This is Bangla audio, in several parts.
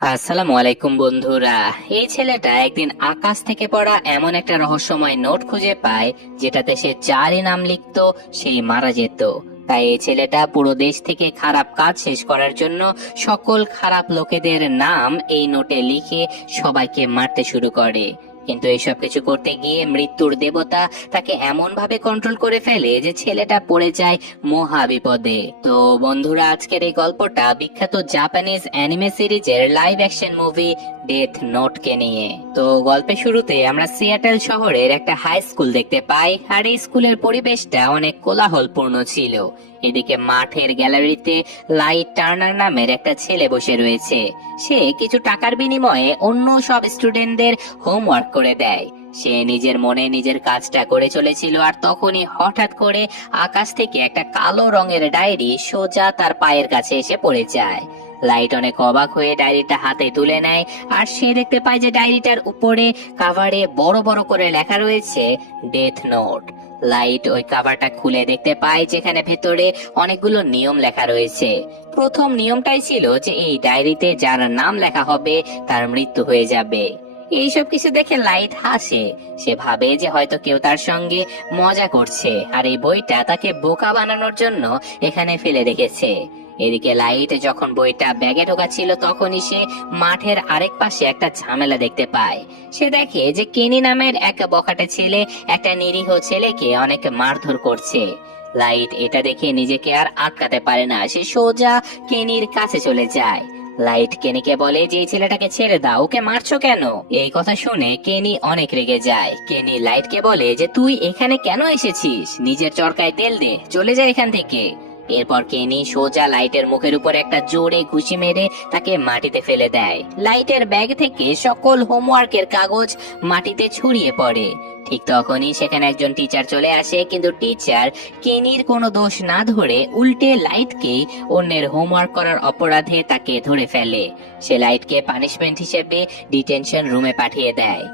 আসসালামু আলাইকুম বন্ধুরা। এই ছেলেটা একদিন আকাশ থেকে পড়া এমন একটা রহস্যময় নোট খুঁজে পায় যেটাতে সে যারই নাম লিখতো সেই মারা যেত। তাই এই ছেলেটা পুরো দেশ থেকে খারাপ কাজ শেষ করার জন্য সকল খারাপ লোকেদের নাম এই নোটে লিখে সবাইকে মারতে শুরু করে। কিন্তু এইসব কিছু করতে গিয়ে মৃত্যুর দেবতা তাকে এমন ভাবে কন্ট্রোল করে ফেলে যে ছেলেটা পড়ে যায় মহা বিপদে। তো বন্ধুরা, আজকের এই গল্পটা বিখ্যাত জাপানিজ অ্যানিমে সিরিজের live action movie death note কে নিয়ে। তো গল্পের শুরুতে আমরা সিয়াটেল শহরের একটা হাই স্কুল দেখতে পাই, আর এই স্কুলের পরিবেশটা অনেক কোলাহলপূর্ণ ছিল। এদিকে মাঠের গ্যালারিতে লাইট টার্নার নামের একটা ছেলে বসে রয়েছে। সে কিছু টাকার বিনিময়ে অন্য সব স্টুডেন্টদের হোমওয়ার্ক করে দেয়। সে নিজের মনে নিজের কাজটা করে চলেছিল, আর তখনই হঠাৎ করে আকাশ থেকে একটা কালো রঙের ডায়েরি সোজা তার পায়ের কাছে এসে পড়ে যায়। লাইট অনেক অবাক হয়ে ডায়েরিটা হাতে তুলে নেয়, আর সে দেখতে পায় যে ডায়েরিটার উপরে কাভারে বড় বড় করে লেখা রয়েছে ডেথ নোট। লাইট ওই কাভারটা খুলে দেখতে পায় যেখানে ভেতরে অনেকগুলো নিয়ম লেখা রয়েছে। প্রথম নিয়মটাই ছিল যে এই ডায়েরিতে যার নাম লেখা হবে তার মৃত্যু হয়ে যাবে। এইসব কিছু দেখে লাইট হাসে। সে ভাবে যে হয়তো কেউ তার সঙ্গে মজা করছে, আর এই বইটা তাকে বোকা বানানোর জন্য এখানে ফেলে রেখেছে। এদিকে লাইট যখন বইটা ব্যাগে ঢোকাচ্ছিল তখনই সে মাঠের আরেক পাশে একটা ঝামেলা দেখতে পায়। সে দেখে যে কেনি নামের এক বখাটে ছেলে একটা নিরীহ ছেলেকে অনেক মারধর করছে। লাইট এটা দেখে নিজেকে আর আটকাতে পারে না, সে সোজা কেনির কাছে চলে যায়। লাইট কেনিকে বলে যে এই ছেলেটাকে ছেড়ে দাও, ওকে মারছো কেন? এই কথা শুনে কেনি অনেক রেগে যায়। কেনি লাইটকে বলে যে তুই এখানে কেন এসেছিস, নিজের চরকায় তেল দে, চলে যা এখান থেকে। এরপর কেনি সোজা লাইটের মুখের উপর একটা জোরে ঘুষি মেরে তাকে মাটিতে ফেলে দেয়। লাইটের ব্যাগ থেকে সকল হোমওয়ার্কের কাগজ মাটিতে ছড়িয়ে পড়ে। ঠিক তখনই সেখানে একজন টিচার চলে আসে, কিন্তু টিচার কেনির কোনো দোষ না ধরে উল্টে লাইটকেই অন্যের হোমওয়ার্ক করার অপরাধে তাকে ধরে ফেলে। সে লাইটকে পানিশমেন্ট হিসেবে ডিটেনশন রুমে পাঠিয়ে দেয়।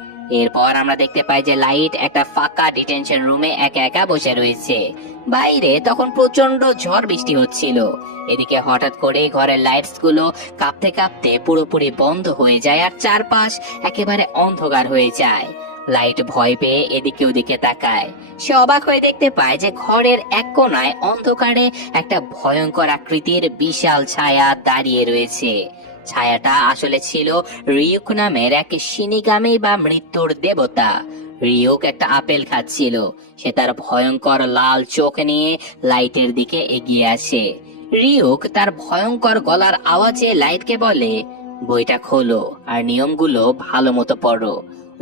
এরপর আমরা দেখতে পাই যে লাইট একটা ফাঁকা ডিটেনশন রুমে একা একা বসে রয়েছে। বাইরে তখন প্রচন্ড ঝড় বৃষ্টি হচ্ছিল। এদিকে হঠাৎ করে ঘরের লাইটস গুলো কাঁপতে কাঁপতে পুরোপুরি বন্ধ হয়ে যায়, আর চারপাশ একেবারে অন্ধকার হয়ে যায়। লাইট ভয় পেয়ে এদিকে ওদিকে তাকায়। সে অবাক হয়ে দেখতে পায় যে ঘরের এক কোণায় অন্ধকারে একটা ভয়ঙ্কর আকৃতির বিশাল ছায়া দাঁড়িয়ে রয়েছে। ছায়াটা আসলে ছিল রিউক নামের এক শিনিগামী বা মৃত্যুর দেবতা। রিউক একটা আপেল খাচ্ছিল। সে তার ভয়ঙ্কর লাল চোখ নিয়ে লাইটের দিকে এগিয়ে আসে। রিউক তার ভয়ঙ্কর গলার আওয়াজে লাইটকে বলে, বইটা খোলো আর নিয়মগুলো ভালো মতো পড়ো।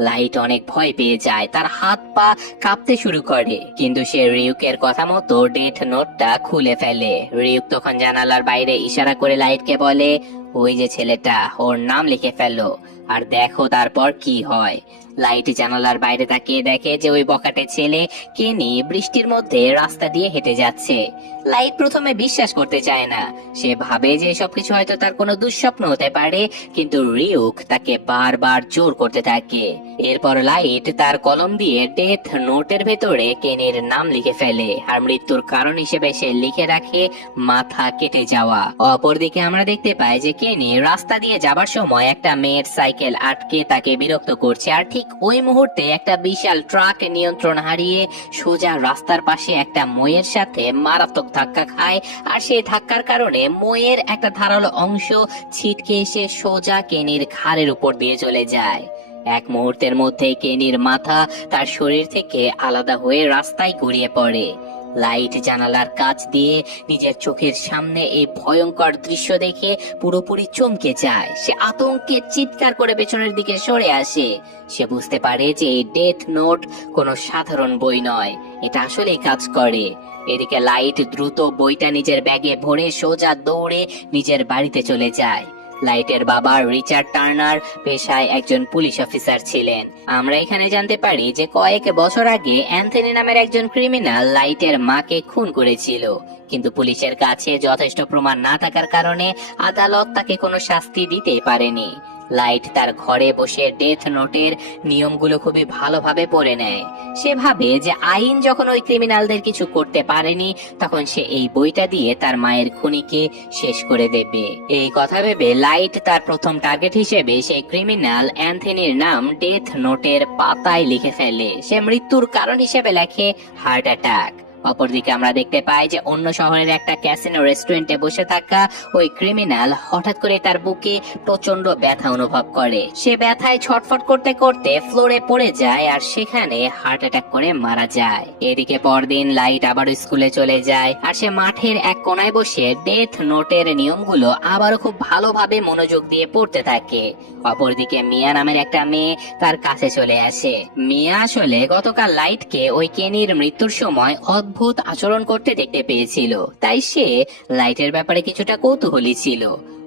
লাইট অনেক ভয় পেয়ে যায়, তার হাত পা কাঁপতে শুরু করে, কিন্তু সে রিউকের কথা মতো ডেথ নোটটা খুলে ফেলে। রিউক তখন জানালার বাইরে ইশারা করে লাইটকে বলে, ওই যে ছেলেটা, ওর নাম লিখে ফেলো আর দেখো তারপর কি হয়। লাইট জানালার বাইরে তাকিয়ে দেখে যে ওই বখাটে ছেলে কেনি বৃষ্টির মধ্যে রাস্তা দিয়ে হেঁটে যাচ্ছে। লাইট প্রথমে বিশ্বাস করতে চায় না। সে ভাবে যে সবকিছু হয়তো তার কোনো দুঃস্বপ্ন হতে পারে, কিন্তু রিউক তাকে বারবার জোর করতে থাকে। এরপর লাইট তার কলম দিয়ে ডেথ নোটের ভেতরে কেনির নাম লিখে ফেলে, আর মৃত্যুর কারণ হিসেবে সে লিখে রাখে মাথা কেটে যাওয়া। অপরদিকে আমরা দেখতে পাই যে কেনি রাস্তা দিয়ে যাবার সময় একটা মেয়ের সাইকেল আটকে তাকে বিরক্ত করছে, আর ঠিক ওই মুহূর্তে একটা বিশাল ট্রাক নিয়ন্ত্রণ হারিয়ে সোজা রাস্তার পাশে একটা মইয়ের সাথে মারাত্মক ধাক্কা খায়। আর সেই ধাক্কার কারণে মইয়ের একটা ধারালো অংশ ছিটকে এসে সোজা কেনির ঘাড়ের উপর দিয়ে চলে যায়। এক মুহূর্তের মধ্যে কেনির মাথা তার শরীর থেকে আলাদা হয়ে রাস্তায় গড়িয়ে পড়ে। লাইট জানালার কাচ দিয়ে নিজের চোখের সামনে এই ভয়ঙ্কর দৃশ্য দেখে পুরোপুরি চমকে যায়। সে আতঙ্কে চিৎকার করে পেছনের দিকে সরে আসে। সে বুঝতে পারে যে এই ডেথ নোট কোনো সাধারণ বই নয়, এটা আসলেই কাজ করে। এদিকে লাইট দ্রুত বইটা নিজের ব্যাগে ভরে সোজা দৌড়ে নিজের বাড়িতে চলে যায়। লাইটের বাবা রিচার্ড টার্নার পেশায় একজন পুলিশ অফিসার ছিলেন। আমরা এখানে জানতে পারি যে কয়েক বছর আগে অ্যান্থনি নামের একজন ক্রিমিনাল লাইটের মাকে খুন করেছিল, কিন্তু পুলিশের কাছে যথেষ্ট প্রমাণ না থাকার কারণে আদালত তাকে কোনো শাস্তি দিতে পারেনি। লাইট তার ঘরে বসে ডেথ নোটের নিয়মগুলো খুবই ভালোভাবে পড়ে নেয়। সে ভাবে যে আইন যখন ওই ক্রিমিনালদের কিছু করতে পারেনি, তখন সে এই বইটা দিয়ে তার মায়ের খুনিকে শেষ করে দেবে। এই কথা ভেবে লাইট তার প্রথম টার্গেট হিসেবে সেই ক্রিমিনাল অ্যান্থনির নাম ডেথ নোটের পাতায় লিখে ফেলে। সে মৃত্যুর কারণ হিসেবে লেখে হার্ট অ্যাটাক। অপরদিকে আমরা দেখতে পাই যে অন্য শহরের একটা ক্যাসিনো রেস্টুরেন্টে বসে থাকা ওই ক্রিমিনাল হঠাৎ করে তার বুকে প্রচন্ড ব্যথা অনুভব করে। সে ব্যথায় ছটফট করতে করতে ফ্লোরে পড়ে যায় আর সেখানে হার্ট অ্যাটাক করে মারা যায়। এদিকে পরদিন লাইট আবার স্কুলে চলে যায় আর সে মাঠের এক কোনায় বসে ডেথ নোটের নিয়মগুলো আবারও খুব ভালোভাবে মনোযোগ দিয়ে পড়তে থাকে। অপরদিকে মিয়া নামের একটা মেয়ে তার কাছে চলে আসে। মিয়া আসলে গতকাল লাইটকে ওই কেনির মৃত্যুর সময় অদ্ভুত আচরণ করতে দেখতে পেয়েছিল, তাই সে লাইটের ব্যাপারে কিছুটা কৌতূহলী ছিল।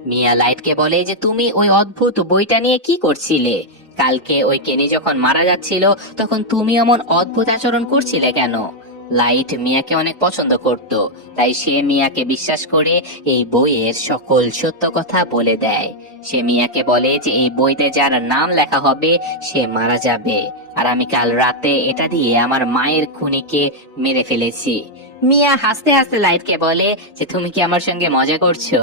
মিয়া লাইটকে বলে যে তুমি ওই অদ্ভুত বইটা নিয়ে কি করছিলে? কালকে ওই কেনি যখন মারা যাচ্ছিল তখন তুমি এমন অদ্ভুত আচরণ করছিলে কেন? লাইট মিয়াকে অনেক পছন্দ করত, তাই সে মিয়াকে বিশ্বাস করে এই বইয়ের সকল সত্য কথা বলে দেয়। সে মিয়াকে বলে যে এই বইতে যার নাম লেখা হবে সে মারা যাবে, আর আমি কাল রাতে এটা দিয়ে আমার মায়ের খুনিকে মেরে ফেলেছি। মিয়া হাসতে হাসতে লাইটকে বলে যে তুমি কি আমার সঙ্গে মজা করছো?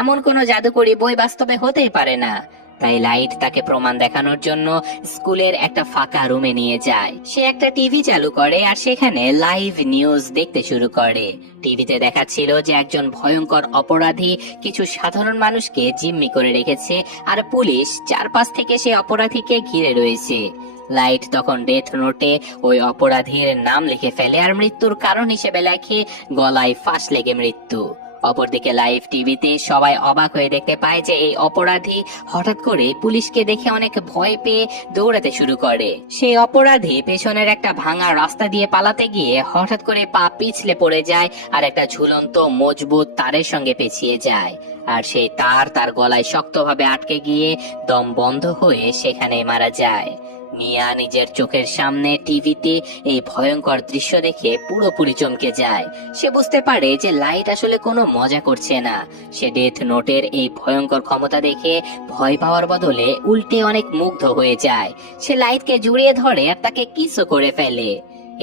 এমন কোনো জাদুকরি বই বাস্তবে হতেই পারে না। তাই লাইট তাকে প্রমাণ দেখানোর জন্য স্কুলের একটা ফাঁকা রুমে নিয়ে যায়। সে একটা টিভি চালু করে আর সেখানে লাইভ নিউজ দেখতে শুরু করে। টিভিতে দেখাচ্ছিল যে একজন ভয়ঙ্কর অপরাধী কিছু সাধারণ মানুষকে জিম্মি করে রেখেছে আর পুলিশ চারপাশ থেকে সেই অপরাধীকে ঘিরে রয়েছে। লাইট তখন ডেথ নোটে ওই অপরাধীর নাম লিখে ফেলে আর মৃত্যুর কারণ হিসেবে লেখে গলায় ফাঁস লেগে মৃত্যু। অপরদিকে লাইভ টিভিতে সবাই অবাক হয়ে দেখতে পায় যে এই অপরাধী হঠাৎ করে পুলিশকে দেখে অনেক ভয় পেয়ে দৌড়াতে শুরু করে। সেই অপরাধী পেছনের একটা ভাঙা রাস্তা দিয়ে পালাতে গিয়ে হঠাৎ করে পা পিছলে পড়ে যায় আর একটা ঝুলন্ত মজবুত তারের সঙ্গে পেঁচিয়ে যায়, আর সেই তার তার গলায় শক্তভাবে আটকে গিয়ে দম বন্ধ হয়ে সেখানে মারা যায়। মিয়া নিজের চোখের সামনে টিভিতে এই ভয়ঙ্কর দৃশ্য দেখে পুরোপুরি চমকে যায়। সে বুঝতে পারে যে লাইট আসলে কোনো মজা করছে না। সে ডেথ নোটের এই ভয়ঙ্কর ক্ষমতা দেখে ভয় পাওয়ার বদলে উল্টে অনেক মুগ্ধ হয়ে যায়। সে লাইটকে জড়িয়ে ধরে আর তাকে কিসও করে ফেলে।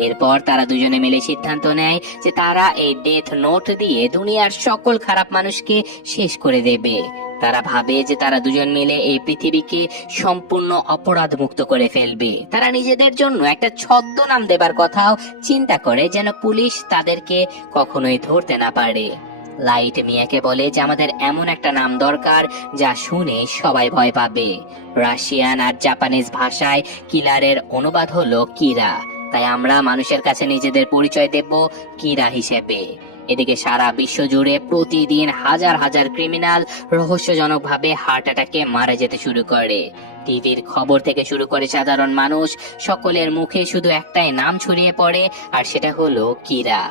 এরপর তারা দুজনে মিলে সিদ্ধান্ত নেয় যে তারা এই ডেথ নোট দিয়ে দুনিয়ার সকল খারাপ মানুষকে শেষ করে দেবে। তারা ভাবে যে তারা দুজন মিলে এই পৃথিবীকে সম্পূর্ণ অপরাধ মুক্ত করে ফেলবে। তারা নিজেদের জন্য একটা ছদ্মনাম দেবার কথাও চিন্তা করে যেন পুলিশ তাদেরকে কখনোই ধরতে না পারে। লাইট মিয়াকে বলে যে আমাদের এমন একটা নাম দরকার যা শুনে সবাই ভয় পাবে। রাশিয়ান আর জাপানিজ ভাষায় কিলারের অনুবাদ হলো কিরা, তাই আমরা মানুষের কাছে নিজেদের পরিচয় দেব কিরা হিসেবে। এদিকে সারা বিশ্ব জুড়ে প্রতিদিন হাজার হাজার ক্রিমিনাল রহস্যজনকভাবে হার্ট অ্যাটাকে মারা যেতে শুরু করে। টিভির খবর থেকে শুরু করে সাধারণ মানুষ সকলের মুখে শুধু একটাই নাম ছড়িয়ে পড়ে, আর সেটা হলো কিরা।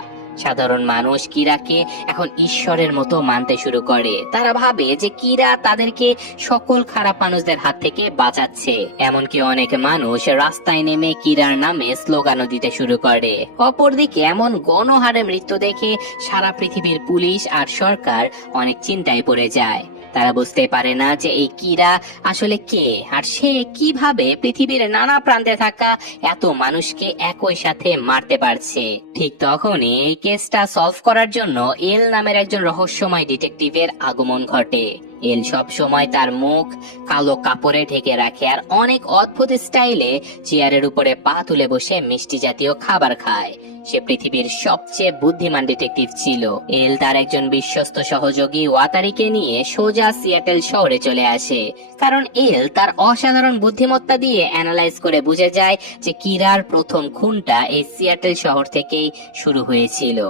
সাধারণ মানুষ কিরাকে এখন ঈশ্বরের মতো মানতে শুরু করে। তারা ভাবে যে কিরা তাদেরকে সকল খারাপ মানুষদের হাত থেকে বাঁচাচ্ছে। এমনকি অনেক মানুষ রাস্তায় নেমে কিরার নামে স্লোগানও দিতে শুরু করে। অপরদিকে এমন গণহারে মৃত্যু দেখে সারা পৃথিবীর পুলিশ আর সরকার অনেক চিন্তায় পড়ে যায়। তারা বুঝতে পারে না যে এই কিরা আসলে কে, আর সে কিভাবে পৃথিবীর নানা প্রান্তে থাকা এত মানুষকে একই সাথে মারতে পারছে। ঠিক তখনই এই কেসটা সলভ করার জন্য এল নামের একজন রহস্যময় ডিটেকটিভের আগমন ঘটে। এল সব সময় তার মুখ কালো কাপড়ে ঢেকে রাখে আর অনেক অদ্ভুত স্টাইলে চেয়ারের উপরে পা তুলে বসে মিষ্টি জাতীয় খাবার খায়। সে পৃথিবীর সবচেয়ে বুদ্ধিমান ডিটেকটিভ ছিল। এল তার একজন বিশ্বস্ত সহযোগী ওয়াতারিকে নিয়ে সোজা সিয়াটেল শহরে চলে আসে, কারণ এল তার অসাধারণ বুদ্ধিমত্তা দিয়ে অ্যানালাইজ করে বুঝে যায় যে কিরার প্রথম খুনটা এই সিয়াটেল শহর থেকেই শুরু হয়েছিল।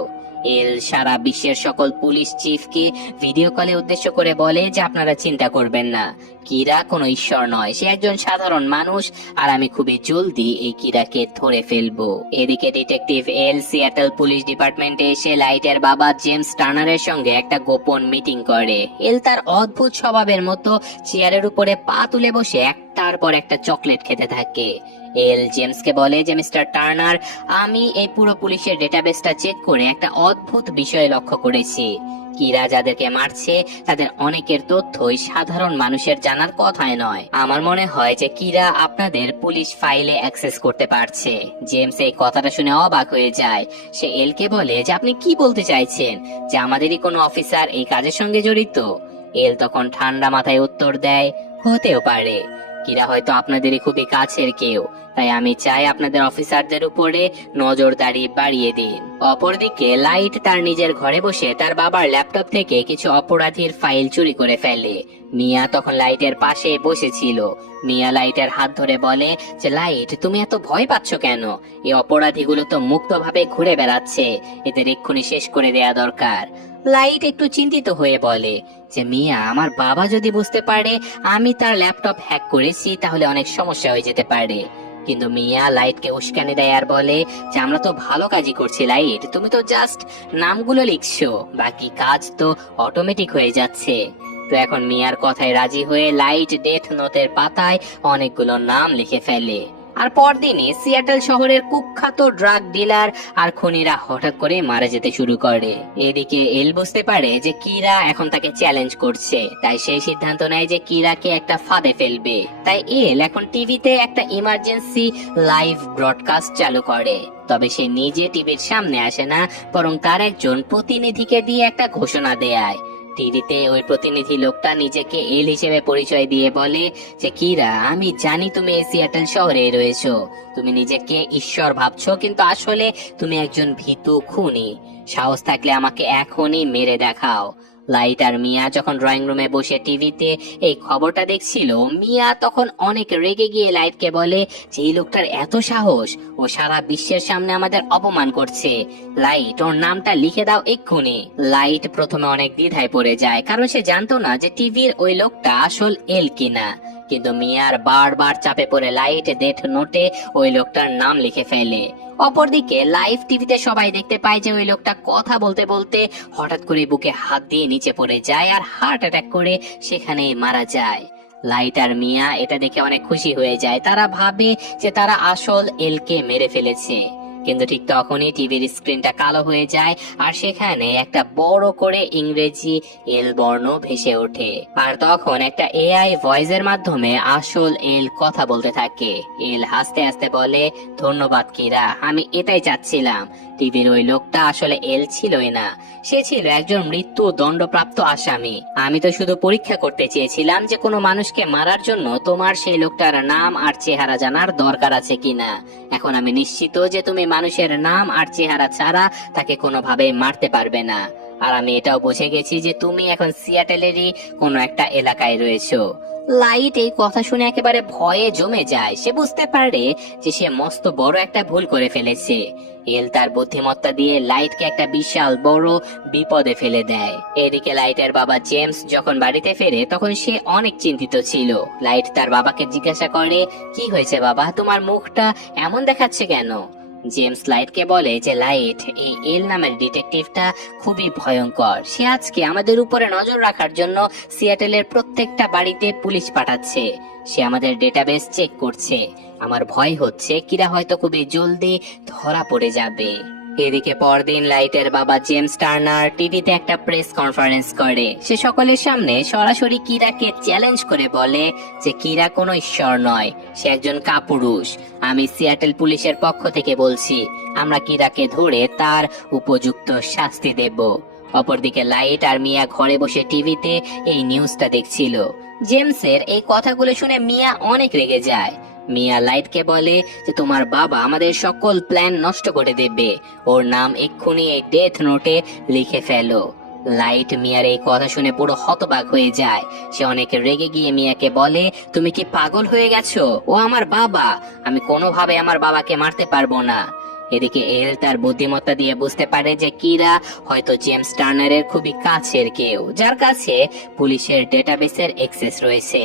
এল সারা বিশ্বের সকল পুলিশ চিফকে ভিডিও কলে উদ্দেশ্য করে বলে যে আপনারা চিন্তা করবেন না, কিরা কোনো ঈশ্বর নয়, সে একজন সাধারণ মানুষ, আর আমি খুবই জলদি এই কিরাকে ধরে ফেলবো। এদিকে ডিটেকটিভ এল সিয়াটল পুলিশ ডিপার্টমেন্টে এসে লাইটের বাবা জেমস টার্নারের সঙ্গে একটা গোপন মিটিং করে। এল তার অদ্ভুত স্বভাবের মতো চেয়ারের উপরে পা তুলে বসে একটার পর একটা চকলেট খেতে থাকে। এল জেমসকে বলে যে মিস্টার টার্নার, আমি এই পুরো পুলিশের ডেটাবেসটা চেক করে একটা অদ্ভুত বিষয় লক্ষ্য করেছি। কিরা যাদেরকে মারছে তাদের অনেকের তথ্যই সাধারণ মানুষের জানার কথাই নয়। আমার মনে হয় যে কিরা আপনাদের পুলিশ ফাইলে অ্যাক্সেস করতে পারছে। জেমস এই কথাটা শুনে অবাক হয়ে যায়। সে এলকে বলে যে আপনি কি বলতে চাইছেন, যে আমাদেরই কোনো অফিসার এই কাজের সঙ্গে জড়িত? এল তখন ঠান্ডা মাথায় উত্তর দেয়, হতেও পারে। কিরা হয়তো আপনাদেরই খুবই কাছের কেউ, তাই আমি চাই আপনাদের অফিসারদের উপরে নজরদারি বাড়িয়ে দিন। অপরদিকে লাইট তার নিজের ঘরে বসে তার বাবার ল্যাপটপ থেকে কিছু অপরাধীর ফাইল চুরি করে ফেলে। মিয়া তখন লাইটের পাশে বসেছিল। মিয়া লাইটের হাত ধরে বলে যে লাইট, তুমি এত ভয় পাচ্ছ কেন? এই অপরাধীগুলো তো মুক্তভাবে ঘুরে বেড়াচ্ছে, এদের এক্ষুনি শেষ করে দেয়া দরকার। লাইট একটু চিন্তিত হয়ে বলে যে মিয়া, আমার বাবা যদি বুঝতে পারে আমি তার ল্যাপটপ হ্যাক করেছি তাহলে অনেক সমস্যা হয়ে যেতে পারে। কিন্তু মিয়া লাইটকে উস্কানি দেয় আর বলে যে আমরা তো ভালো কাজই করছি লাইট, তুমি তো জাস্ট নামগুলো লিখছো, বাকি কাজ তো অটোমেটিক হয়ে যাচ্ছে। তো এখন মিয়ার কথায় রাজি হয়ে লাইট ডেথ নোটের পাতায় অনেকগুলো নাম লিখে ফেলে। আর পরদিনই সিয়াটল শহরের কুখ্যাত ড্রাগ ডিলার আর খুনিরা হঠাৎ করে মারা যেতে শুরু করে। এদিকে এল বুঝতে পারে যে কিরা এখন তাকে চ্যালেঞ্জ করছে, তাই সেই সিদ্ধান্ত নেয় যে কিরাকে একটা ফাঁদে ফেলবে। তাই এল এখন টিভিতে একটা ইমার্জেন্সি লাইভ ব্রডকাস্ট চালু করে। তবে সে নিজে টিভির সামনে আসে না, বরং তার একজন প্রতিনিধিকে দিয়ে একটা ঘোষণা দেয়। টিভিতে ওই প্রতিনিধি লোকটা নিজেকে এল হিসেবে পরিচয় দিয়ে বলে যে কিরা, আমি জানি তুমি এই সিয়াটল শহরে রয়েছো, তুমি নিজেকে ঈশ্বর ভাবছো, কিন্তু আসলে তুমি একজন ভীতু খুনি। সাহস থাকলে আমাকে এখনই মেরে দেখাও। লাইট আর মিয়া যখন ড্রয়িং রুমে বসে টিভিতে এই খবরটা দেখছিল, মিয়া তখন অনেক রেগে গিয়ে লাইটকে বলে যে এই লোকটার এত সাহস, ও সারা বিশ্বের সামনে আমাদের অপমান করছে। লাইট, ওর নামটা লিখে দাও এক্ষুনি। লাইট প্রথমে অনেক দ্বিধায় পড়ে যায়, কারণ সে জানতো না যে টিভির ওই লোকটা আসল এল কিনা। কিন্তু মিয়ার বারবার চাপে পড়ে লাইট ডেথ নোটে ওই লোকটার নাম লিখে ফেলে। অপরদিকে লাইভ টিভিতে সবাই দেখতে পায় যে ওই লোকটা কথা বলতে বলতে হঠাৎ করে বুকে হাত দিয়ে নিচে পড়ে যায় আর হার্ট অ্যাটাক করে সেখানেই মারা যায়। লাইট আর মিয়া এটা দেখে অনেক খুশি হয়ে যায়। তারা ভাবে যে তারা আসল এলকে মেরে ফেলেছে। কিন্তু ঠিক তখনই টিভির স্ক্রিনটা কালো হয়ে যায় আর সেখানে একটা বড় করে ইংরেজি এল বর্ণ ভেসে ওঠে। আর তখন একটা এআই ভয়েসের মাধ্যমে আসল এল কথা বলতে থাকে। এল হাসতে হাসতে বলে, ধন্যবাদ কিরা, আমি এটাই চাচ্ছিলাম। টিভির ওই লোকটা আসলে এল ছিলই না, সে ছিল একজন মৃত্যু দণ্ডপ্রাপ্ত আসামি। আমি তো শুধু পরীক্ষা করতে চেয়েছিলাম যে কোনো মানুষকে মারার জন্য তোমার সেই লোকটার নাম আর চেহারা জানার দরকার আছে কিনা। এখন আমি নিশ্চিত যে তুমি মানুষের নাম আর চেহারা ছাড়া তাকে কোনোভাবেই মারতে পারবে না। আর আমি এটাও বুঝে গেছি যে তুমি এখন সিয়াটেলেরই কোনো একটা এলাকায় রয়েছো। লাইট এই কথা শুনে একেবারে ভয়ে জমে যায়। সে বুঝতে পারে যে সে মস্ত বড় একটা ভুল করে ফেলেছে। এল তার বুদ্ধিমত্তা দিয়ে লাইটকে একটা বিশাল বড় বিপদে ফেলে দেয়। এদিকে লাইটের বাবা জেমস যখন বাড়িতে ফেরে তখন সে অনেক চিন্তিত ছিল। লাইট তার বাবাকে জিজ্ঞাসা করে, কি হয়েছে বাবা, তোমার মুখটা এমন দেখাচ্ছে কেন? জেমস লাইটকে বলে যে লাইট, এই এল নামের ডিটেকটিভটা খুবই ভয়ঙ্কর। সে আজকে আমাদের উপরে নজর রাখার জন্য সিয়াটেলের প্রত্যেকটা বাড়িতে পুলিশ পাঠাচ্ছে। সে আমাদের ডেটাবেস চেক করছে। আমার ভয় হচ্ছে কিরা হয়তো খুবই জলদি ধরা পড়ে যাবে। এদিকে পরদিন লাইটের বাবা জেমস টার্নার টিভিতে একটা প্রেস কনফারেন্স করে। সে সকলের সামনে সরাসরি কিরাকে চ্যালেঞ্জ করে বলে যে কিরা কোনো ঈশ্বর নয়, সে একজন কাপুরুষ। আমি সিয়াটেল পুলিশের পক্ষ থেকে বলছি, আমরা কিরাকে ধরে তার উপযুক্ত শাস্তি দেব। অপরদিকে লাইট আর মিয়া ঘরে বসে টিভিতে এই নিউজটা দেখছিল। জেমসের এই কথাগুলো শুনে মিয়া অনেক রেগে যায়। মিয়া লাইটকে বলে যে তোমার বাবা আমাদের সকল প্ল্যান নষ্ট করে দেবে, ওর নাম এক্ষুনি এই ডেথ নোটে লিখে ফেলো। লাইট মিয়ার এই কথা শুনে পুরো হতবাক হয়ে যায়। সে অনেক রেগে গিয়ে মিয়াকে বলে, তুমি কি পাগল হয়ে গেছো? ও আমার বাবা, আমি কোনোভাবে আমার বাবাকে মারতে পারবো না। এদিকে এল তার বুদ্ধিমত্তা দিয়ে বুঝতে পারে যে কিরা হয়তো জেমস টার্নারের খুবই কাছের কেউ, যার কাছে পুলিশের ডেটাবেসের অ্যাক্সেস রয়েছে।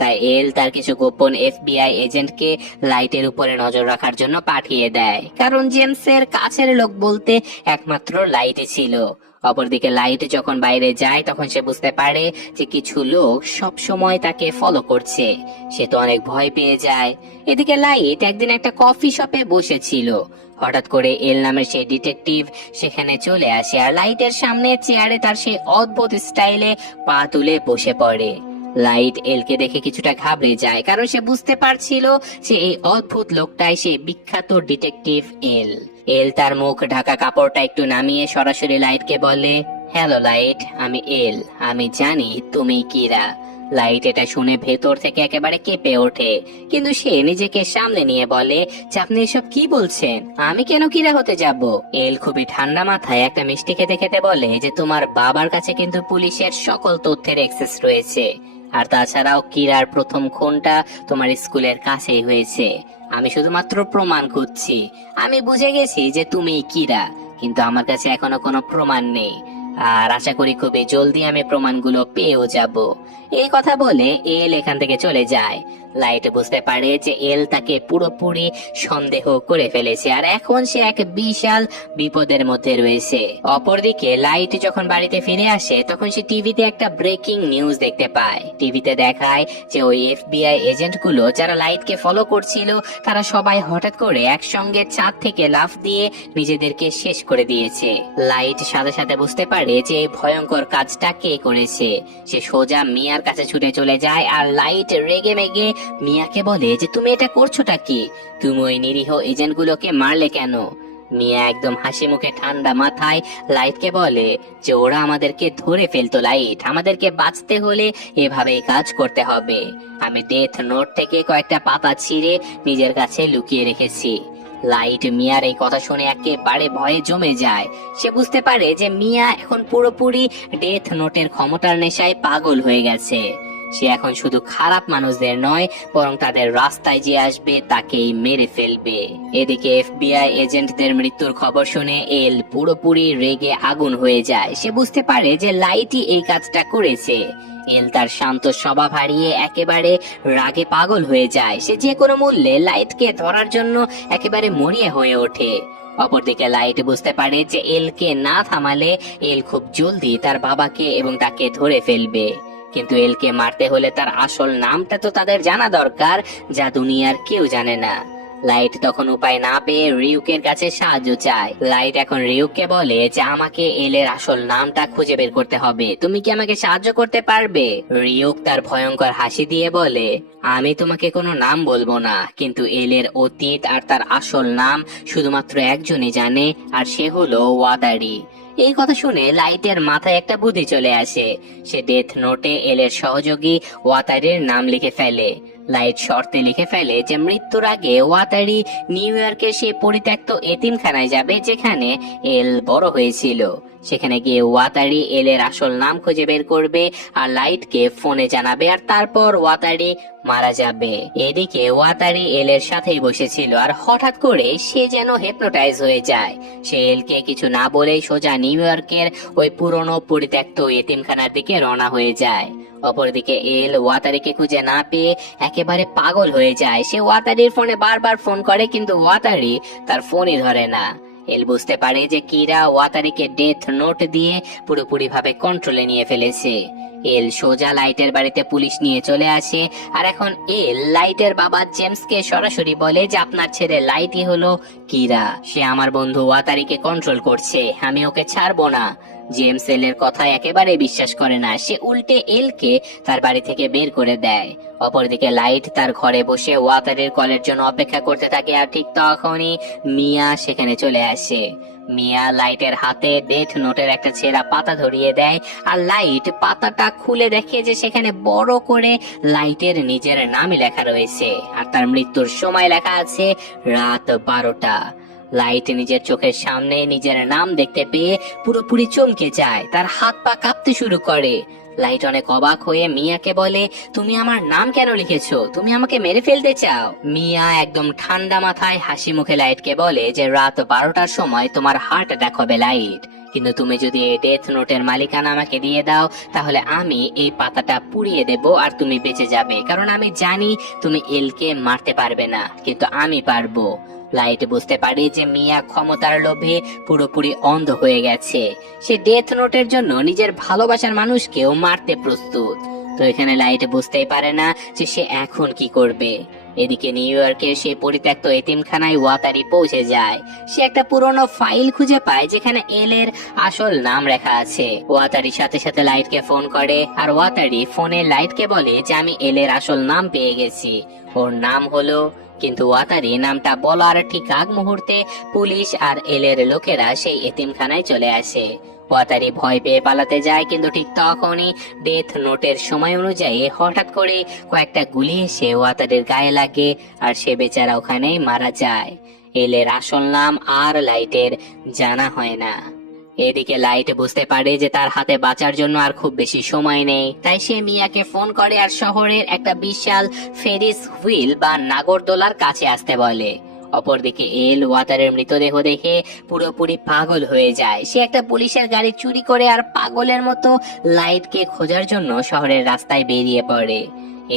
তাই এল তার কিছু গোপন এফবিআই এজেন্টকে লাইটের উপরে নজর রাখার জন্য পাঠিয়ে দেয়, কারণ জেমসের কাছের লোক বলতে একমাত্র লাইটই ছিল। অপরদিকে লাইট যখন বাইরে যায় তখন সে বুঝতে পারে যে কিছু লোক সব সময় তাকে ফলো করছে। সে তো অনেক ভয় পেয়ে যায়। এদিকে লাইট একদিন একটা কফি শপে বসেছিল। হঠাৎ করে এল নামের সেই ডিটেকটিভ সেখানে চলে আসে আর লাইটের সামনে চেয়ারে তার সেই অদ্ভুত স্টাইলে পা তুলে বসে পড়ে। লাইট এলকে দেখে কিছুটা ঘাবড়ে যায়, কারণ সে বুঝতে পারছিল যে এই অদ্ভুত লোকটাই সেই বিখ্যাত ডিটেকটিভ এল। এল তার মুখ ঢাকা কাপড়টা একটু নামিয়ে সরাসরি লাইটকে বলে, হ্যালো লাইট, আমি এল, আমি জানি তুমি কিরা। লাইট এটা শুনে ভেতর থেকে একেবারে কেঁপে ওঠে, কিন্তু সে নিজেকে সামলে নিয়ে বলে যে আপনি এসব কি বলছেন, আমি কেন কিরা হতে যাব। এল খুবই ঠান্ডা মাথায় একটা মিষ্টি খেতে খেতে বলে যে তোমার বাবার কাছে কিন্তু পুলিশের সকল তথ্যের অ্যাক্সেস রয়েছে, আর তাছাড়াও কিরার প্রথম খুনটা তোমার স্কুলের কাছেই হয়েছে। আমি শুধুমাত্র প্রমাণ খুঁজছি। আমি বুঝে গেছি যে তুমি কিরা, কিন্তু আমার কাছে এখনো কোনো প্রমাণ নেই, আর আশা করি খুবই জলদি আমি প্রমাণগুলো পেয়েও যাব। এই কথা বলে এল এখান থেকে চলে যায়। লাইট বুঝতে পারে যে এল তাকে পুরোপুরি সন্দেহ করে ফেলেছে, আর এখন সে এক বিশাল বিপদের মধ্যে রয়েছে। অপরদিকে লাইট যখন বাড়িতে ফিরে আসে তখন সে টিভিতে একটা ব্রেকিং নিউজ দেখতে পায়। টিভিতে দেখায় যে ওই এফবিআই এজেন্ট গুলো যারা লাইটকে ফলো করছিল তারা সবাই হঠাৎ করে একসঙ্গে ছাদ থেকে লাফ দিয়ে নিজেদেরকে শেষ করে দিয়েছে। লাইট সাথে সাথে বুঝতে পারে যে এই ভয়ঙ্কর কাজটা কে করেছে। সে সোজা মিয়ার কাছে ছুটে চলে যায়, আর লাইট রেগে মেগে মিয়াকে বলে যে তুমি এটা করছোটা কি, তুমি ওই নিরীহ এজেন্ট গুলোকে মারলে কেন। মিয়া একদম হাসি মুখে ঠান্ডা মাথায় লাইটকে বলে যে ওরা আমাদেরকে ধরে ফেলতো লাইট, আমাদেরকে বাঁচতে হলে এভাবেই কাজ করতে হবে। আমি ডেথ নোট থেকে কয়েকটা পাতা ছিঁড়ে নিজের কাছে লুকিয়ে রেখেছি। লাইট মিয়ার এই কথা শুনে একেবারে ভয়ে জমে যায়। সে বুঝতে পারে যে মিয়া এখন পুরোপুরি ডেথ নোটের ক্ষমতার নেশায় পাগল হয়ে গেছে। সে এখন শুধু খারাপ মানুষদের নয়, বরং তাদের রাস্তায় যে আসবে তাকেই মেরে ফেলবে। এদিকে এফবিআই এজেন্টদের মৃত্যুর খবর শুনে এল পুরোপুরি রেগে আগুন হয়ে যায়। সে বুঝতে পারে যে লাইটই এই কাজটা করেছে। এল তার শান্ত স্বভাব হারিয়ে একেবারে রাগে পাগল হয়ে যায়। সে যে কোনো মূল্যে লাইটকে ধরার জন্য একেবারে মরিয়া হয়ে ওঠে। অপরদিকে লাইট বুঝতে পারে যে এলকে না থামালে এল খুব জলদি তার বাবাকে এবং তাকে ধরে ফেলবে। কিন্তু এলকে মারতে হলে তার আসল নামটা তো তাদের জানা দরকার, যা দুনিয়ার কেউ জানে না। লাইট তখন উপায় না পেয়ে রিউকের কাছে সাহায্য চায়। লাইট এখন রিউককে বলে যে আমাকে এলের আসল নামটা খুঁজে বের করতে হবে, তুমি কি আমাকে সাহায্য করতে পারবে। রিউক তার ভয়ঙ্কর হাসি দিয়ে বলে, আমি তোমাকে কোনো নাম বলবো না, কিন্তু এলের অতীত আর তার আসল নাম শুধুমাত্র একজনই জানে, আর সে হলো ওয়াতারি। এই কথা শুনে লাইটের মাথায় একটা বুদ্ধি চলে আসে। সে ডেথ নোটে এলের সহযোগী ওয়াতারির নাম লিখে ফেলে। লাইট শর্তে লিখে ফেলে যে মৃত্যুর আগে ওয়াতারি নিউ ইয়র্কের সেই পরিত্যক্ত এতিমখানায় যাবে যেখানে এল বড় হয়েছিল। সেখানে গিয়ে ওয়াতারি এলের আসল নাম খুঁজে বের করবে আর লাইটকে ফোনে জানাবে, আর তারপর ওয়াতারি মারা যাবে। এদিকে ওয়াতারি এলের সাথেই বসেছিল, আর হঠাৎ করে সে যেন হিপনোটাইজ হয়ে যায়। সে এলকে কিছু না বলেই সোজা নিউ ইয়র্কের ওই পুরনো পরিত্যক্ত এতিমখানার দিকে রওনা হয়ে যায়। অপরদিকে এল ওয়াতারিকে খুঁজে না পেয়ে একেবারে পাগল হয়ে যায়। সে ওয়াতারির ফোনে বারবার ফোন করে, কিন্তু ওয়াতারি তার ফোনই ধরে না। এল বুঝতে পারে যে কিরা ওয়াতারিকে ডেথ নোট দিয়ে পুরোপুরি ভাবে কন্ট্রোলে নিয়ে ফেলেছে। এল সোজা লাইটের বাড়িতে পুলিশ নিয়ে চলে আসে, আর এখন এল লাইটের বাবা জেমসকে সরাসরি বলে যে আপনার ছেলে লাইটই হলো কিরা, সে আমার বন্ধু ওয়াতারিকে কন্ট্রোল করছে, আমি ওকে ছাড়বো না। জেমস এলের কথা একেবারে বিশ্বাস করে না, সে উল্টে এলকে তার বাড়ি থেকে বের করে দেয়। অপরদিকে লাইট তার ঘরে বসে ওয়াতারির কলের জন্য অপেক্ষা করতে থাকে, আর ঠিক তখনই মিয়া সেখানে চলে আসে। মিয়া লাইটের হাতে ডেথ নোটের একটা ছেঁড়া পাতা ধরিয়ে দেয়, আর লাইট পাতাটা খুলে দেখে যে সেখানে বড় করে লাইটের নিজের নামই লেখা রয়েছে, আর তার মৃত্যুর সময় লেখা আছে রাত 12টা। লাইট নিজের চোখের সামনে নিজের নাম দেখতে পেয়ে পুরোপুরি চমকে যায়, তার হাত পা কাঁপতে শুরু করে। লাইট অনেক অবাক হয়ে মিয়াকে বলে, তুমি আমার নাম কেন লিখেছো, তুমি আমাকে মেরে ফেলতে চাও। মিয়া একদম ঠান্ডা মাথায় হাসি মুখে লাইটকে বলে যে রাত 12টার সময় তোমার হার্ট অ্যাটাক হবে লাইট, কিন্তু তুমি যদি এই ডেথ নোটের মালিকানা আমাকে দিয়ে দাও তাহলে আমি এই পাতাটা পুড়িয়ে দেব আর তুমি বেঁচে যাবে, কারণ আমি জানি তুমি এলকে মারতে পারবে না, কিন্তু আমি পারবো। লাইট বুঝতে পারে যে মিয়া ক্ষমতার লোভে পুরোপুরি অন্ধ হয়ে গেছে। সে ডেথ নোটের জন্য নিজের ভালোবাসার মানুষকেও মারতে প্রস্তুত। তো এখানে লাইট বুঝতেই পারে না যে সে এখন কি করবে। এদিকে নিউ ইয়র্কের সেই পরিত্যক্ত এতিমখানায় ওয়াতারি পৌঁছে যায়। সে একটা পুরনো ফাইল খুঁজে পায় যেখানে এলের আসল নাম লেখা আছে। ওয়াতারি সাথে সাথে লাইটকে ফোন করে, আর ওয়াতারি ফোনে লাইটকে বলে যে আমি এলের আসল নাম পেয়ে গেছি, ওর নাম হলো। কিন্তু ওয়াতারি নামটা বলার ঠিক আগ মুহূর্তে পুলিশ আর এলের লোকেরা সেই এতিমখানায় চলে আসে। ওয়াতারি ভয় পেয়ে পালাতে যায়, কিন্তু ঠিক তখনই ডেথ নোটের সময় অনুযায়ী হঠাৎ করে কয়েকটা গুলি এসে ওয়াতারির গায়ে লাগে, আর সে বেচারা ওখানেই মারা যায়। এলের আসল নাম আর লাইটের জানা হয় না। এদিকে লাইট বুঝতে পারে যে তার হাতে বাঁচার জন্য আর খুব বেশি সময় নেই, তাই সে মিয়াকে ফোন করে আর শহরের একটা বিশাল ফেরিস হুইল বা নাগরদোলার কাছে আসতে বলে। অপরদিকে এল ওয়াটারের মৃতদেহ দেখে পুরোপুরি পাগল হয়ে যায়। সে একটা পুলিশের গাড়ি চুরি করে আর পাগলের মতো লাইটকে খোঁজার জন্য শহরের রাস্তায় বেরিয়ে পড়ে।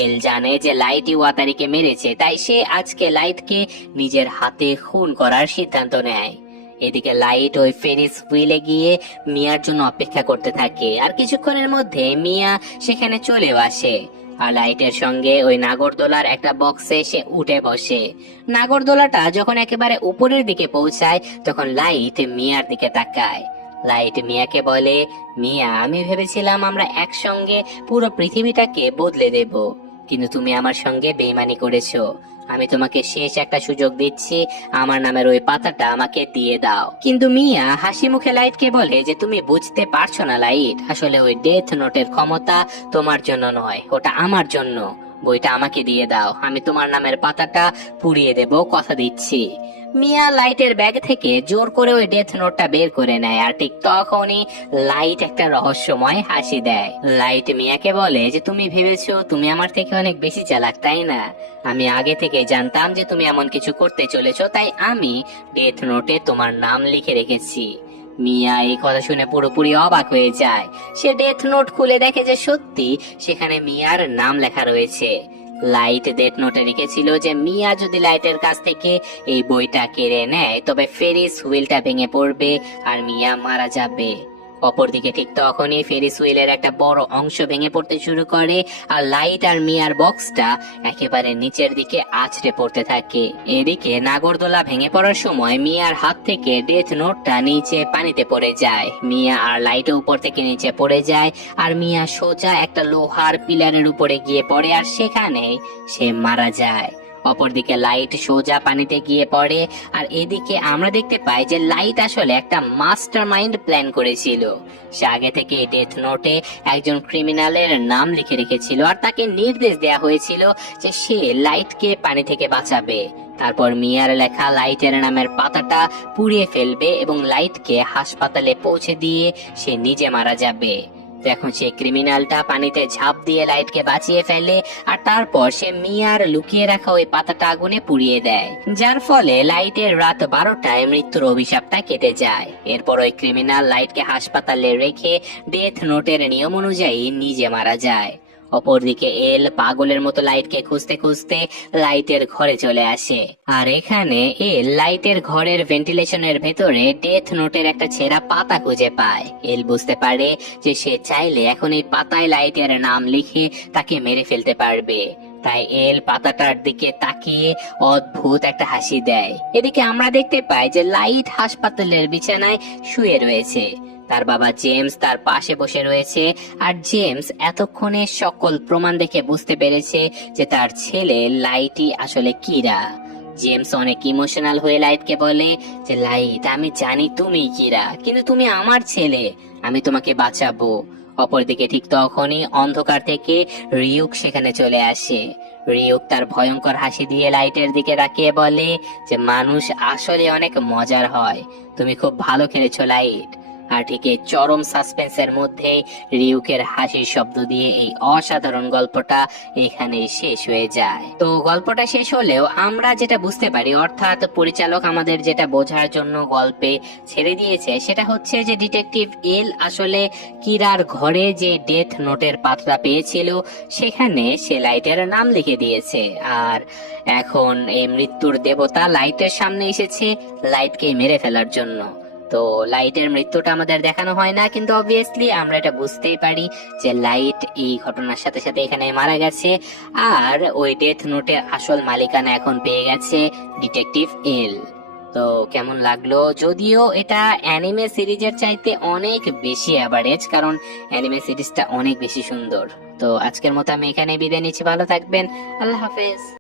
এল জানে যে লাইটই ওয়াটারিকে মেরেছে, তাই সে আজকে লাইটকে নিজের হাতে খুন করার সিদ্ধান্ত নেয়। এদিকে লাইট ওই ফেরিস হুইলে গিয়ে মিয়ার জন্য অপেক্ষা করতে থাকে, আর কিছুক্ষণের মধ্যে মিয়া সেখানে চলেও আসে। আর লাইটের সঙ্গে ওই নাগরদোলার একটা বক্সে সে উঠে বসে। নাগরদোলাটা যখন একেবারে উপরের দিকে পৌঁছায় তখন লাইট মিয়ার দিকে তাকায়। লাইট মিয়াকে বলে, মিয়া, আমি ভেবেছিলাম আমরা একসঙ্গে পুরো পৃথিবীটাকে বদলে দেব, কিন্তু তুমি আমার সঙ্গে বেইমানি করেছো। আমি তোমাকে শেষ একটা সুযোগ দিচ্ছি, আমার নামের ওই পাতাটা আমাকে দিয়ে দাও। কিন্তু মিয়া হাসি মুখে লাইটকে বলে যে তুমি বুঝতে পারছো না লাইট, আসলে ওই ডেথ নোটের ক্ষমতা তোমার জন্য নয়, ওটা আমার জন্য। বইটা আমাকে দিয়ে দাও, আমি তোমার নামের পাতাটা পুড়িয়ে দেব, কথা দিচ্ছি। মিয়া লাইটের ব্যাগ থেকে জোর করে ওই ডেথ নোটটা বের করে নেয়, আর ঠিক তখনই লাইট একটা রহস্যময় হাসি দেয়। লাইট মিয়াকে বলে যে তুমি ভেবেছো তুমি আমার থেকে অনেক বেশি চালাক, তাই না? আমি আগে থেকে জানতাম যে তুমি এমন কিছু করতে চলেছো, তাই আমি ডেথ নোটে তোমার নাম লিখে রেখেছি। মিয়া এই কথা শুনে পুরোপুরি অবাক হয়ে যায়। সে ডেথ নোট খুলে দেখে যে সত্যি সেখানে মিয়ার নাম লেখা রয়েছে। লাইট ডেথ নোটে লিখেছিল যে মিয়া যদি লাইটের কাছ থেকে এই বইটা কেড়ে নেয় তবে ফেরিস হুইলটা ভেঙে পড়বে আর মিয়া মারা যাবে। অপরদিকে ঠিক তখনই ফেরিস হুইলের একটা বড় অংশ ভেঙে পড়তে শুরু করে, আর লাইট আর মিয়ার বক্সটা একেবারে নিচের দিকে আছড়ে পড়তে থাকে। এদিকে নাগরদোলা ভেঙে পড়ার সময় মিয়ার হাত থেকে ডেথ নোটটা নিচে পানিতে পড়ে যায়। মিয়া আর লাইট উপর থেকে নিচে পড়ে যায়, আর মিয়া সোজা একটা লোহার পিলারের উপরে গিয়ে পড়ে, আর সেখানে সে মারা যায়। অপরদিকে লাইট সোজা পানিতে গিয়ে পড়ে, আর এদিকে আমরা দেখতে পাই যে লাইট আসলে একটা মাস্টারমাইন্ড প্ল্যান করেছিল। সে আগে থেকে ডেথ নোটে একজন ক্রিমিনালের নাম লিখে রেখেছিল, আর তাকে নির্দেশ দেয়া হয়েছিল যে সে লাইটকে পানি থেকে বাঁচাবে। তারপর মিয়ার লেখা লাইটের নামের পাতাটা পুড়িয়ে ফেলবে এবং লাইটকে হাসপাতালে পৌঁছে দিয়ে সে নিজে মারা যাবে। এখন সে ক্রিমিনালটা পানিতে ঝাঁপ দিয়ে লাইটকে বাঁচিয়ে ফেলে, আর তারপর সে মিয়ার লুকিয়ে রাখা ওই পাতাটা আগুনে পুড়িয়ে দেয়, যার ফলে লাইটের রাত 12টায় মৃত্যুর অভিশাপটা কেটে যায়। এরপর ওই ক্রিমিনাল লাইটকে হাসপাতালে রেখে ডেথ নোটের নিয়ম অনুযায়ী নিজে মারা যায়। অপরদিকে এল পাগলের মতো লাইটকে খুঁজতে খুঁজতে লাইটের ঘরে চলে আসে, আর এখানে এল লাইটের ঘরের ভেন্টিলেশনের ভেতরে ডেথ নোটের একটা ছেঁড়া পাতা খুঁজে পায়। এল বুঝতে পারে যে সে চাইলে এখন এই পাতায় লাইটের নাম লিখে তাকে মেরে ফেলতে পারবে, তাই এল পাতাটার দিকে তাকিয়ে অদ্ভুত একটা হাসি দেয়। এদিকে আমরা দেখতে পাই যে লাইট হাসপাতালের বিছানায় শুয়ে রয়েছে। তার বাবা জেমস তার পাশে বসে রয়েছে, আর জেমস এতক্ষণে সকল প্রমাণ দেখে বুঝতে পেরেছে যে তার ছেলে লাইটই আসলে কিরা। জেমস অনেক ইমোশনাল হয়ে লাইটকে বলে যে লাইট, আমি জানি তুমি কিরা, কিন্তু তুমি আমার ছেলে, আমি তোমাকে বাঁচাবো। অপরদিকে ঠিক তখনই অন্ধকার থেকে রিউক সেখানে চলে আসে। রিউক তার ভয়ঙ্কর হাসি দিয়ে লাইটের দিকে তাকিয়ে বলে যে মানুষ আসলে অনেক মজার হয়, তুমি খুব ভালো খেলেছো লাইট। আর ঠিক এই চরম সাসপেন্সের মধ্যে রিউকের হাসির শব্দ দিয়ে এই অসাধারণ গল্পটা এখানেই শেষ হয়ে যায়। তো গল্পটা শেষ হলেও আমরা যেটা বুঝতে পারি, অর্থাৎ পরিচালক আমাদের যেটা বোঝার জন্য গল্পে ছেড়ে দিয়েছে, সেটা হচ্ছে যে ডিটেকটিভ এল আসলে কিরার ঘরে যে ডেথ নোটের পাতা পেয়েছিল সেখানে সে লাইটের নাম লিখে দিয়েছে, আর এখন এই মৃত্যুর দেবতা লাইটের সামনে এসেছে লাইটকে মেরে ফেলার জন্য। তো লাইটের মৃত্যুটা আমাদের দেখানো হয় না, কিন্তু অবভিয়াসলি আমরা এটা বুঝতেই পারি যে লাইট এই ঘটনার সাথে সাথে এখানে মারা গেছে। আর ওই ডেথ নোটের আসল মালিকানা এখন পেয়ে গেছে ডিটেকটিভ এল। তো কেমন লাগলো? যদিও এটা অ্যানিমে সিরিজের চাইতে অনেক বেশি অ্যাভারেজ, কারণ অ্যানিমে সিরিজটা অনেক বেশি সুন্দর। তো আজকের মতো আমি এখানে বিদায় নিচ্ছি, ভালো থাকবেন, আল্লাহ হাফেজ।